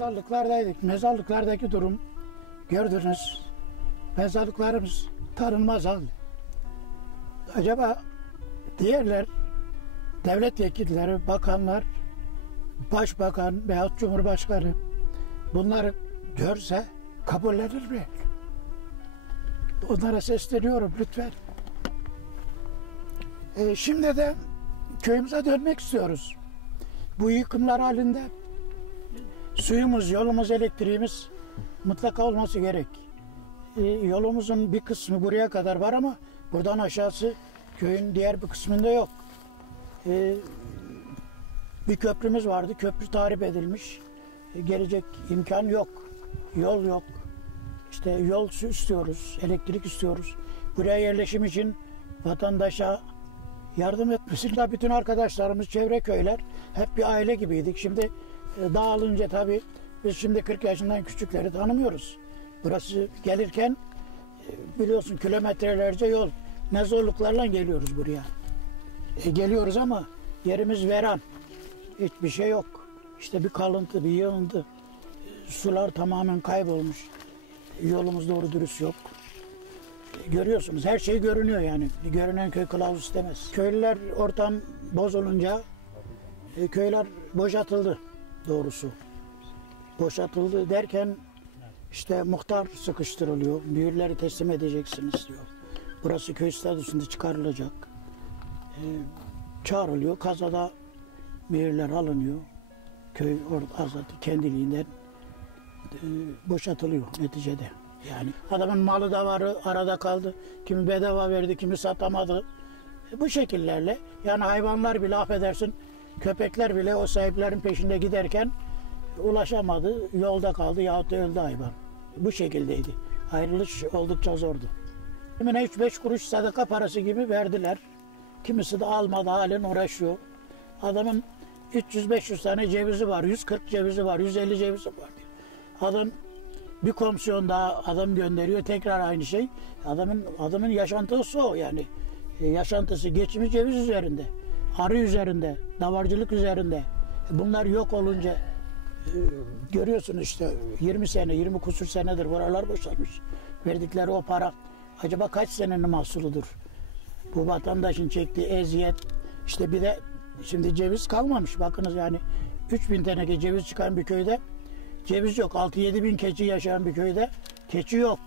Mezarlıklardaydık. Mezarlıklardaki durum gördünüz. Mezarlıklarımız tanınmaz halde. Acaba diğerler, devlet yetkilileri, bakanlar, başbakan veyahut cumhurbaşkanı bunları görse kabullenir mi? Onlara sesleniyorum lütfen. Şimdi de köyümüze dönmek istiyoruz. Bu yıkımlar halinde suyumuz, yolumuz, elektriğimiz mutlaka olması gerek. Yolumuzun bir kısmı buraya kadar var ama buradan aşağısı köyün diğer bir kısmında yok. Bir köprümüz vardı. Köprü tahrip edilmiş. Gelecek imkan yok. Yol yok. İşte yol istiyoruz, elektrik istiyoruz. Buraya yerleşim için vatandaşa yardım etmesiyle bütün arkadaşlarımız, çevre köyler hep bir aile gibiydik. Şimdi dağılınca tabii biz şimdi 40 yaşından küçükleri tanımıyoruz. Burası gelirken biliyorsun kilometrelerce yol. Ne zorluklarla geliyoruz buraya. Geliyoruz ama yerimiz veran. Hiçbir şey yok. İşte bir kalıntı, bir yığıntı. Sular tamamen kaybolmuş. Yolumuz doğru dürüst yok. Görüyorsunuz her şey görünüyor yani. Görünen köy kılavuz istemez. Köylüler ortam bozulunca köyler boşaltıldı doğrusu. Boşaltıldı derken işte muhtar sıkıştırılıyor. Mühürleri teslim edeceksiniz diyor. Burası köy statüsünde çıkarılacak. Çağrılıyor. Kazada mühürler alınıyor. Köy orada kendiliğinden boşaltılıyor neticede. Yani adamın malı da var, arada kaldı. Kimi bedava verdi, kimi satamadı. Bu şekillerle yani hayvanlar bile affedersin, köpekler bile o sahiplerin peşinde giderken ulaşamadı, yolda kaldı yahut da öldü hayvan. Bu şekildeydi. Ayrılış oldukça zordu. Kimine 3-5 kuruş sadaka parası gibi verdiler. Kimisi de almadı, halen uğraşıyor. Adamın 300-500 tane cevizi var, 140 cevizi var, 150 cevizi var diyor. Adam bir komisyon daha adam gönderiyor, tekrar aynı şey. Adamın yaşantısı o yani. Yaşantısı, geçimi ceviz üzerinde, arı üzerinde, davarcılık üzerinde. Bunlar yok olunca görüyorsunuz işte 20 sene, 20 kusur senedir buralar boşalmış. Verdikleri o para acaba kaç senenin mahsuludur? Bu vatandaşın çektiği eziyet, işte bir de şimdi ceviz kalmamış. Bakınız yani 3000 teneke ceviz çıkan bir köyde ceviz yok. 6-7 bin keçi yaşayan bir köyde keçi yok.